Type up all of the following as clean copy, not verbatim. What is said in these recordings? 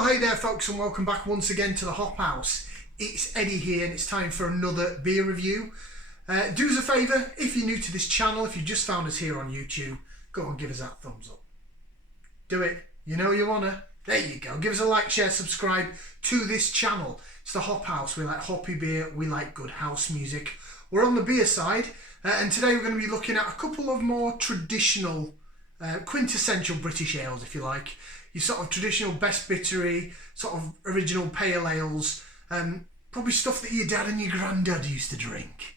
Hi there folks, and welcome back once again to the Hop House. It's Eddie here and it's time for another beer review. Do us a favour, if you're new to this channel, if you just found us here on YouTube, go on, give us that thumbs up. Do it, you know you wanna. There you go, give us a like, share, subscribe to this channel. It's the Hop House, we like hoppy beer, we like good house music. We're on the beer side, and today we're going to be looking at a couple of more traditional, quintessential British ales, if you like. Your sort of traditional best bittery, sort of original pale ales, probably stuff that your dad and your granddad used to drink.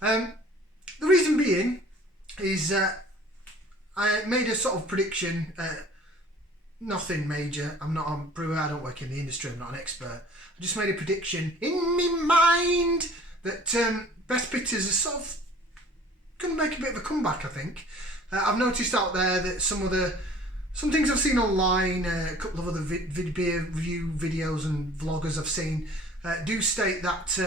The reason being is I made a sort of prediction, nothing major, I'm not a brewer, I don't work in the industry, I'm not an expert. I just made a prediction in my mind that best bitters are sort of going to make a bit of a comeback, I think. I've noticed out there that some things I've seen online, a couple of other beer review videos and vloggers I've seen do state that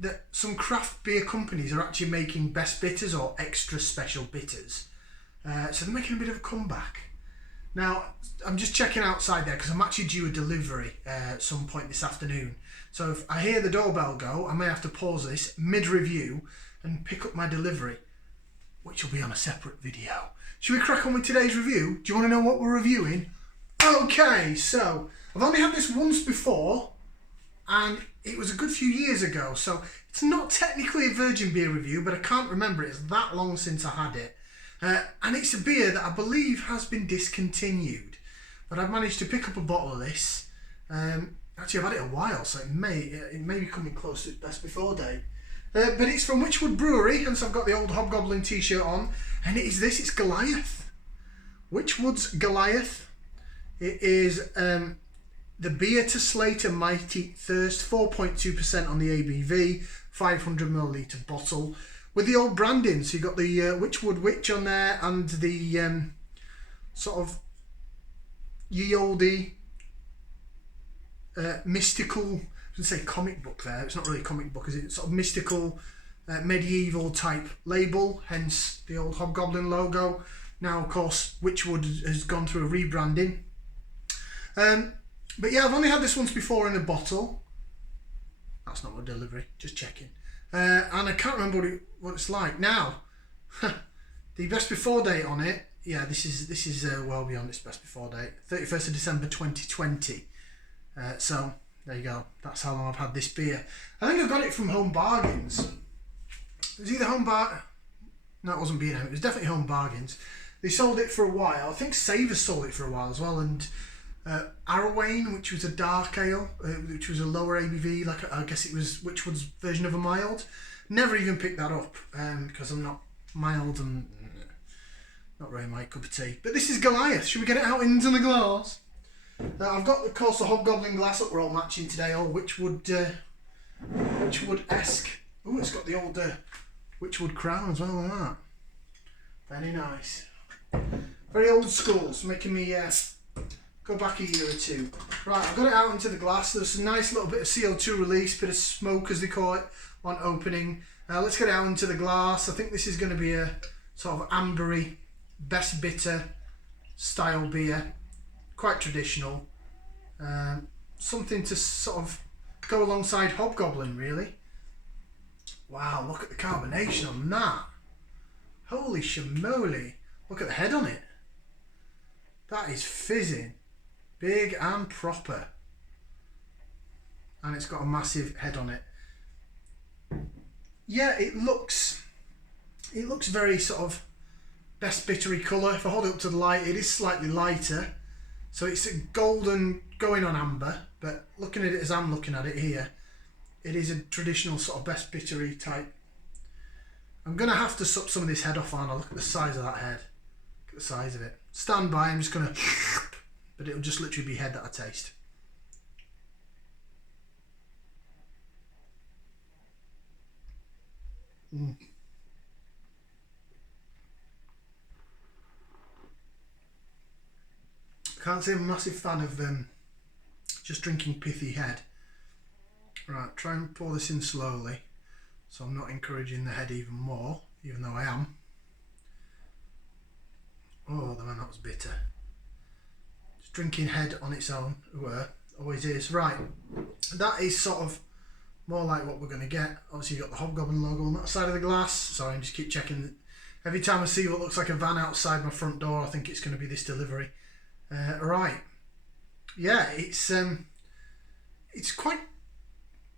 that some craft beer companies are actually making best bitters or extra special bitters. So they're making a bit of a comeback. Now, I'm just checking outside there because I'm actually due a delivery at some point this afternoon. So if I hear the doorbell go, I may have to pause this mid-review and pick up my delivery, which will be on a separate video. Should we crack on with today's review? Do you want to know what we're reviewing? Okay, so I've only had this once before and it was a good few years ago, so it's not technically a virgin beer review, but I can't remember it. It's that long since I had it. And it's a beer that I believe has been discontinued, but I've managed to pick up a bottle of this. Actually, I've had it a while, so it may be coming close to its best before date. But it's from Wychwood Brewery, and so I've got the old Hobgoblin t-shirt on, and it's Goliath. Wychwood's Goliath. It is the beer to slay a mighty thirst, 4.2% on the ABV, 500ml bottle, with the old branding. So you've got the Wychwood Witch on there, and the sort of ye olde mystical, I was going to say comic book there, it's not really a comic book, is it? Sort of mystical, medieval type label, hence the old Hobgoblin logo. Now, of course, Wychwood has gone through a rebranding. But yeah, I've only had this once before in a bottle. That's not my delivery, just checking. And I can't remember what it's like. Now, the best before date on it, yeah, this is well beyond its best before date, 31st of December 2020. So there you go, that's how long I've had this beer. I think I got it from Home Bargains. It was either Home Bar... No, it wasn't B&M, it was definitely Home Bargains. They sold it for a while. I think Savers sold it for a while as well, and Arrowayne, which was a dark ale, which was a lower ABV, like I guess it was Wychwood's version of a mild. Never even picked that up because I'm not mild and not really my cup of tea. But this is Goliath. Should we get it out into the glass? I've got, of course, the Hobgoblin glass that we're all matching today, all Wychwood-esque. Oh, it's got the old Wychwood crown as well, like that. Very nice. Very old school, so making me go back a year or two. Right, I've got it out into the glass. There's a nice little bit of CO2 release, bit of smoke as they call it, on opening. Let's get it out into the glass. I think this is going to be a sort of ambery, best bitter style beer. Quite traditional. Something to sort of go alongside Hobgoblin, really. Wow, look at the carbonation on that. Holy shamoly. Look at the head on it. That is fizzing. Big and proper. And it's got a massive head on it. Yeah, it looks very sort of best bittery colour. If I hold it up to the light, it is slightly lighter. So it's a golden going on amber, but looking at it as I'm looking at it here, it is a traditional sort of best bittery type. I'm going to have to suck some of this head off, aren't I? Look at the size of that head. Look at the size of it. Stand by, I'm just going to... But it'll just literally be head that I taste. Can't say I'm a massive fan of just drinking pithy head. Right, try and pour this in slowly, so I'm not encouraging the head even more, even though I am. Oh, the man, that was bitter. drinking head on its own. Always is. Right, that is sort of more like what we're going to get. Obviously, you've got the Hobgoblin logo on that side of the glass. Sorry, I'm just keep checking. Every time I see what looks like a van outside my front door, I think it's going to be this delivery. Right. Yeah, it's quite...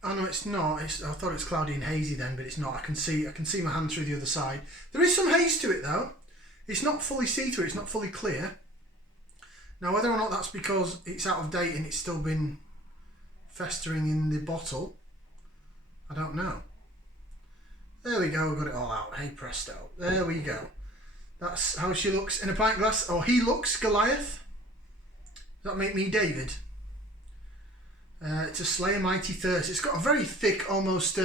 Oh no, it's not. I thought it was cloudy and hazy then, but it's not. I can see my hand through the other side. There is some haze to it though. It's not fully see-through. It's not fully clear. Now, whether or not that's because it's out of date and it's still been festering in the bottle, I don't know. There we go. Got it all out. Hey presto. There we go. That's how she looks in a pint glass. Or he looks Goliath. Does that make me David? To slay a mighty thirst. It's got a very thick, almost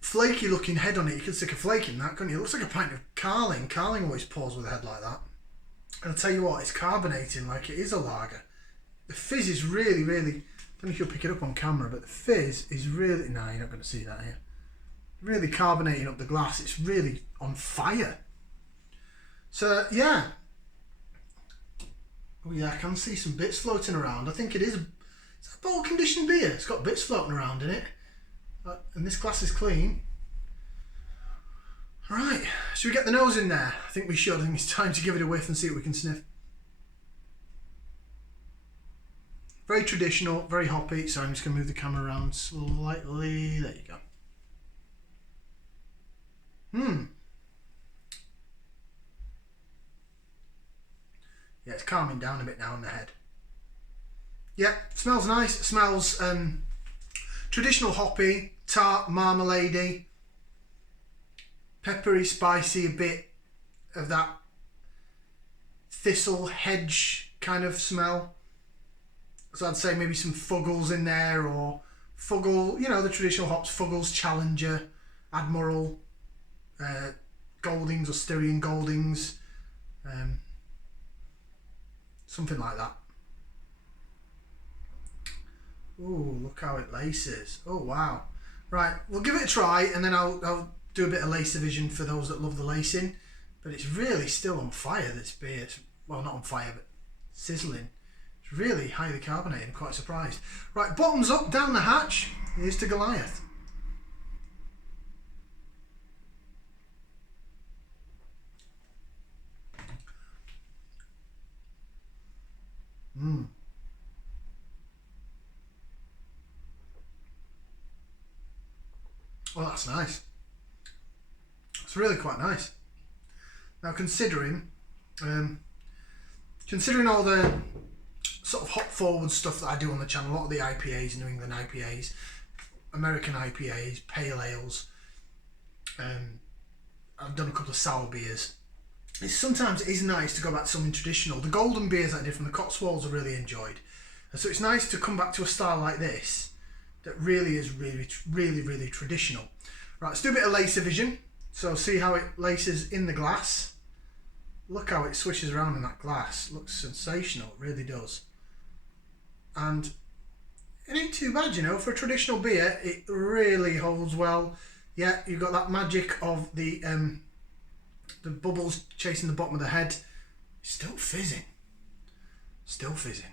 flaky looking head on it. You could stick a flake in that, couldn't you? It looks like a pint of Carling. Carling always pours with a head like that. And I'll tell you what, it's carbonating like it is a lager. The fizz is really, really... I don't know if you'll pick it up on camera, but the fizz is really... No, you're not going to see that here. Really carbonating up the glass. It's really on fire. So, yeah. Oh, yeah, I can see some bits floating around. I think it is a bottle conditioned beer. It's got bits floating around in it. And this glass is clean. Right, should we get the nose in there? I think we should. I think it's time to give it a whiff and see what we can sniff. Very traditional, very hoppy. So I'm just going to move the camera around slightly. There you go. Yeah, it's calming down a bit now in the head. Yeah, smells nice. It smells traditional hoppy, tart, marmalade-y, peppery, spicy, a bit of that thistle hedge kind of smell. So I'd say maybe some Fuggles in there, or Fuggle, you know, the traditional hops, Fuggles, Challenger, Admiral, Goldings or Styrian Goldings, something like that. Ooh, look how it laces. Oh, wow. Right, we'll give it a try, and then I'll do a bit of lacer vision for those that love the lacing. But it's really still on fire, this beer. Well, not on fire, but sizzling. It's really highly carbonated. I'm quite surprised. Right, bottoms up, down the hatch. Here's to Goliath. Well, that's nice. It's really quite nice. Now, considering all the sort of hop forward stuff that I do on the channel, a lot of the IPAs, New England IPAs, American IPAs, pale ales, I've done a couple of sour beers. Sometimes it is nice to go back to something traditional. The golden beers that I did from the Cotswolds I really enjoyed. And so it's nice to come back to a style like this that really is really traditional. Right, let's do a bit of lacer vision. So see how it laces in the glass. Look how it swishes around in that glass. Looks sensational, it really does. And it ain't too bad, you know, for a traditional beer. It really holds well. Yeah, you've got that magic of the bubbles chasing the bottom of the head. Still fizzing. Still fizzing.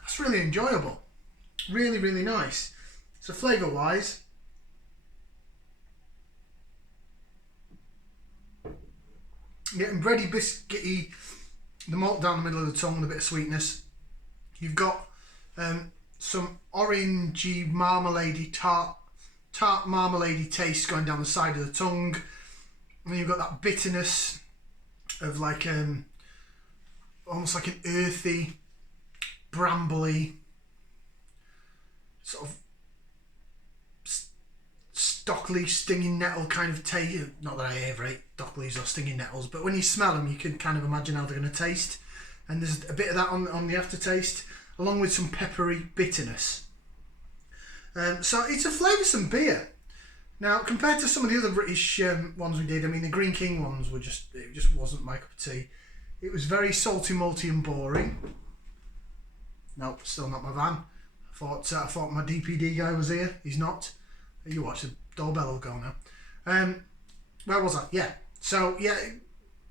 That's really enjoyable. Really nice. So flavour wise, getting bready, biscuity, the malt down the middle of the tongue with a bit of sweetness. You've got some orangey, marmalade-y, tart marmalade-y taste going down the side of the tongue. And then you've got that bitterness of like almost like an earthy, brambly, sort of stock leaf, stinging nettle kind of taste. Not that I ever ate stock leaves or stinging nettles, but when you smell them, you can kind of imagine how they're going to taste. And there's a bit of that on the aftertaste, along with some peppery bitterness. So it's a flavoursome beer. Now, compared to some of the other British ones we did, I mean, the Green King ones were it just wasn't my cup of tea. It was very salty, malty and boring. Nope, still not my van. I thought my DPD guy was here. He's not. You watch, the doorbell will go now. Where was I? Yeah. So, yeah,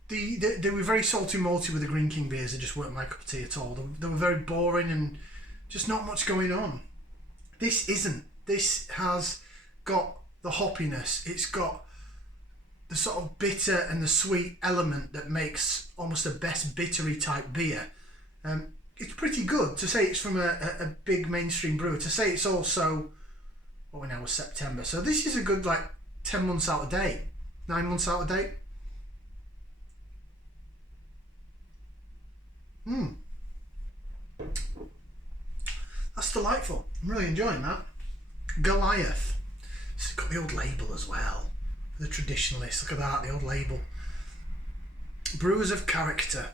they were very salty malty with the Green King beers. They just weren't my cup of tea at all. They were very boring and just not much going on. This isn't. This has got the hoppiness. It's got the sort of bitter and the sweet element that makes almost a best bittery type beer. It's pretty good. To say it's from a big mainstream brewer, to say it's also, what we now was September, so this is a good like 10 months out of date, 9 months out of date. That's delightful. I'm really enjoying that. Goliath. It's got the old label as well. The traditionalists, look at that, the old label. Brewers of character.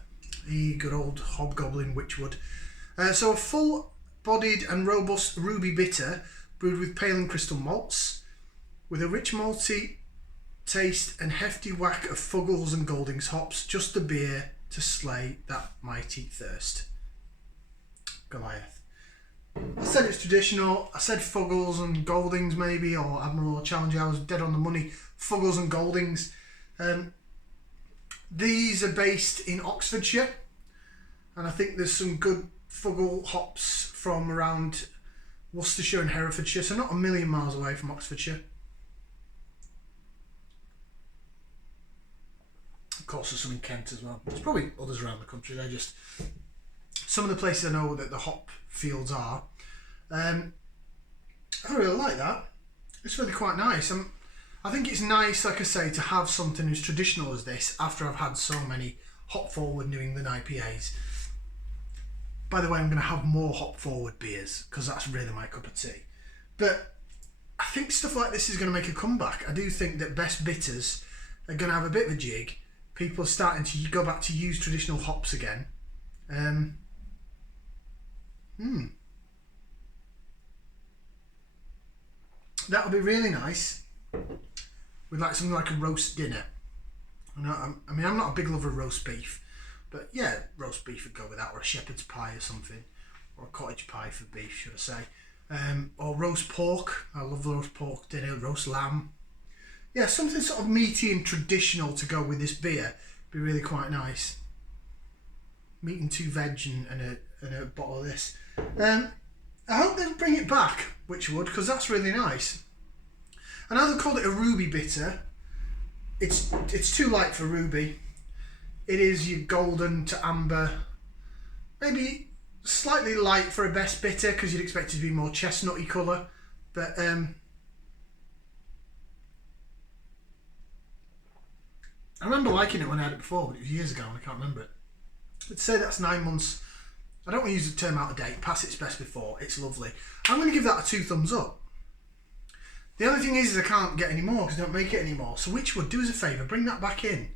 The good old hobgoblin Wychwood. So a full-bodied and robust ruby bitter brewed with pale and crystal malts, with a rich malty taste and hefty whack of Fuggles and Goldings hops, just the beer to slay that mighty thirst. Goliath. I said it's traditional. I said Fuggles and Goldings maybe, or Admiral or Challenger. I was dead on the money. Fuggles and Goldings. These are based in Oxfordshire, and I think there's some good Fuggle hops from around Worcestershire and Herefordshire, so not a million miles away from Oxfordshire. Of course, there's some in Kent as well. There's probably others around the country. They're just some of the places I know that the hop fields are. I really like that. It's really quite nice. I think it's nice, like I say, to have something as traditional as this after I've had so many hop forward New England IPAs. By the way, I'm going to have more hop forward beers because that's really my cup of tea. But I think stuff like this is going to make a comeback. I do think that best bitters are going to have a bit of a jig. People are starting to go back to use traditional hops again. That'll be really nice with like something like a roast dinner. I mean, I'm not a big lover of roast beef, but yeah, roast beef would go with that, or a shepherd's pie or something, or a cottage pie for beef, should I say, or roast pork. I love roast pork dinner, roast lamb. Yeah, something sort of meaty and traditional to go with this beer would be really quite nice. Meat and 2 veg and a bottle of this. I hope they bring it back, Wychwood, because that's really nice. I know they called it a ruby bitter. It's too light for ruby. It is your golden to amber, maybe slightly light for a best bitter because you'd expect it to be more chestnutty colour. But I remember liking it when I had it before, but it was years ago and I can't remember it. But to say that's 9 months, I don't want to use the term out of date, past its best before, it's lovely. I'm going to give that a 2 thumbs up. The only thing is I can't get any more because I don't make it anymore. So Wychwood, do us a favour, bring that back in,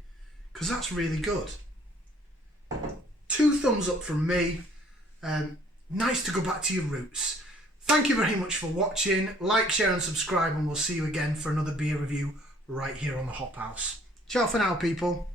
because that's really good. 2 thumbs up from me. Nice to go back to your roots. Thank you very much for watching. Like, share and subscribe, and we'll see you again for another beer review right here on the Hop House. Ciao for now, people.